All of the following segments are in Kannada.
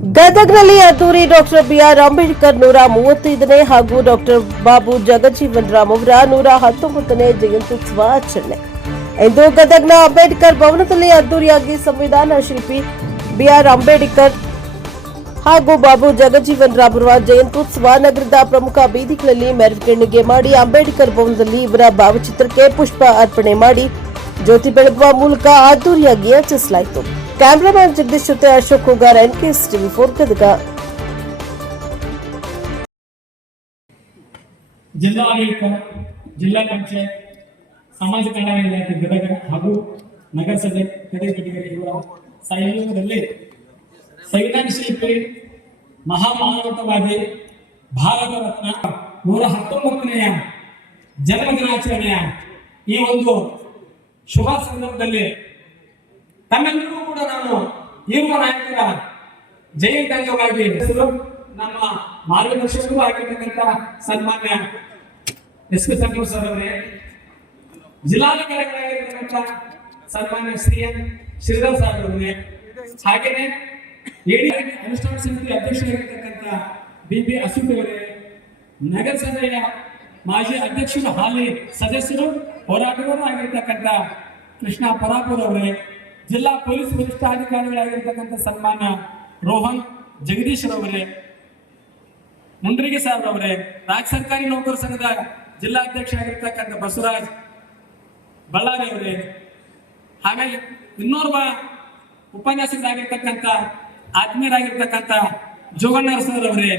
ಗದಗ್ನಲ್ಲಿ ಅದ್ದೂರಿ ಡಾಕ್ಟರ್ ಬಿಆರ್ ಅಂಬೇಡ್ಕರ್ 135ನೇ ಹಾಗೂ ಡಾಕ್ಟರ್ ಬಾಬು ಜಗಜೀವನ್ ರಾಮ್ ಅವರ 119ನೇ ಜಯಂತ್ಯುತ್ಸವ ಆಚರಣೆ. ಇಂದು ಗದಗ್ನ ಅಂಬೇಡ್ಕರ್ ಭವನದಲ್ಲಿ ಅದ್ದೂರಿಯಾಗಿ ಸಂವಿಧಾನ ಶಿಲ್ಪಿ ಬಿಆರ್ ಅಂಬೇಡ್ಕರ್ ಹಾಗೂ ಬಾಬು ಜಗಜೀವನ್ ರಾಮ್ ಅವರ ಜಯಂತ್ಯುತ್ಸವ ನಗರದ ಪ್ರಮುಖ ಬೀದಿಗಳಲ್ಲಿ ಮೆರವಣಿಗೆ ಮಾಡಿ ಅಂಬೇಡ್ಕರ್ ಭವನದಲ್ಲಿ ಇವರ ಭಾವಚಿತ್ರಕ್ಕೆ ಪುಷ್ಪ ಅರ್ಪಣೆ ಮಾಡಿ ಜ್ಯೋತಿ ಬೆಳಗುವ ಮೂಲಕ ಅದ್ದೂರಿಯಾಗಿ ಆಚರಿಸಲಾಯಿತು. ಕ್ಯಾಮರಾಮನ್ ಜಗದೀಶ್ ಜೊತೆ ಅಶೋಕ್ ಹೋಗಾರ್, ಎನ್ಕೆಎಸ್ ಟಿವಿ4 ಗದಗ. ಜಿಲ್ಲಾಡಳಿತ, ಜಿಲ್ಲಾ ಪಂಚಾಯತ್, ಸಮಾಜ ಕಲ್ಯಾಣ ಇಲಾಖೆ ಗದಗ ಹಾಗೂ ನಗರಸಭೆ ಕಡೆಗಟ್ಟಿಗರಿಗೆ ಇವರ ಸಹಯೋಗದಲ್ಲಿ ಸಂವಿಧಾನ ಶಿಲ್ಪಿ, ಮಹಾಮಾನವತಾವಾದಿ, ಭಾರತ ರತ್ನ 119ನೆಯ ಜನ್ಮ ದಿನಾಚರಣೆಯ ಈ ಒಂದು ಶುಭ ಸಂದರ್ಭದಲ್ಲಿ ತಮ್ಮೆಲ್ಲರಿಗೂ ಕೂಡ ನಾನು ಯುವ ನಾಯಕರ ಜಯಂತಿ ಅಂಗವಾಗಿ ನಮ್ಮ ಮಾರ್ಗದರ್ಶಕರು ಆಗಿರ್ತಕ್ಕಂಥ ಸನ್ಮಾನ್ಯ ಎಸ್.ಕೆ. ಸಂತೋಷ್ ಸರ್ ಅವರೇ, ಜಿಲ್ಲಾಧಿಕಾರಿಗಳಾಗಿರ್ತಕ್ಕಂಥ ಸನ್ಮಾನ್ಯ ಶ್ರೀ.ಎನ್. ಶ್ರೀಧರ್ ಸಾಹೇಬ್ ಅವರೇ, ಹಾಗೇನೆ ಎಡಿ ಅನುಷ್ಠಾನ ಸಮಿತಿ ಅಧ್ಯಕ್ಷರಾಗಿರ್ತಕ್ಕಂಥ ಬಿ.ಬಿ. ಅಸೂದ್ ಅವರೇ, ನಗರಸಭೆಯ ಮಾಜಿ ಅಧ್ಯಕ್ಷರು, ಹಾಲಿ ಸದಸ್ಯರು, ಹೋರಾಟಗಾರರು ಆಗಿರ್ತಕ್ಕಂಥ ಕೃಷ್ಣ ಪರಾಪುರ್ ಅವರೇ, ಜಿಲ್ಲಾ ಪೊಲೀಸ್ ವರಿಷ್ಠಾಧಿಕಾರಿಗಳಾಗಿರ್ತಕ್ಕಂಥ ಸನ್ಮಾನ್ಯ ರೋಹನ್ ಜಗದೀಶ್ ಅವರೇ, ಮುಂಡ್ರಿಗಿ ಸಾಹೇಬ್ ಅವರೇ, ರಾಜ್ಯ ಸರ್ಕಾರಿ ನೌಕರ ಸಂಘದ ಜಿಲ್ಲಾಧ್ಯಕ್ಷ ಆಗಿರ್ತಕ್ಕಂಥ ಬಸವರಾಜ್ ಬಳ್ಳಾರಿ ಅವರೇ, ಹಾಗಾಗಿ ಇನ್ನೋರ್ವ ಉಪನ್ಯಾಸಕರಾಗಿರ್ತಕ್ಕಂಥ ಆತ್ಮೀಯರಾಗಿರ್ತಕ್ಕಂಥ ಜೋಗಣ್ಣ ಸರ್ ಅವರೇ,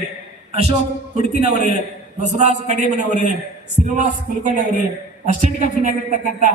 ಅಶೋಕ್ ಕುಡ್ತಿನವರೇ, ಬಸವರಾಜ್ ಕಡೇಮನವರೇ, ಶ್ರೀನಿವಾಸ್ ಕುಲಕರ್ಣಿ ಅವರೇ, ಅಸಿಸ್ಟೆಂಟ್ ಕಮಿಷನರ್ ಆಗಿರ್ತಕ್ಕಂಥ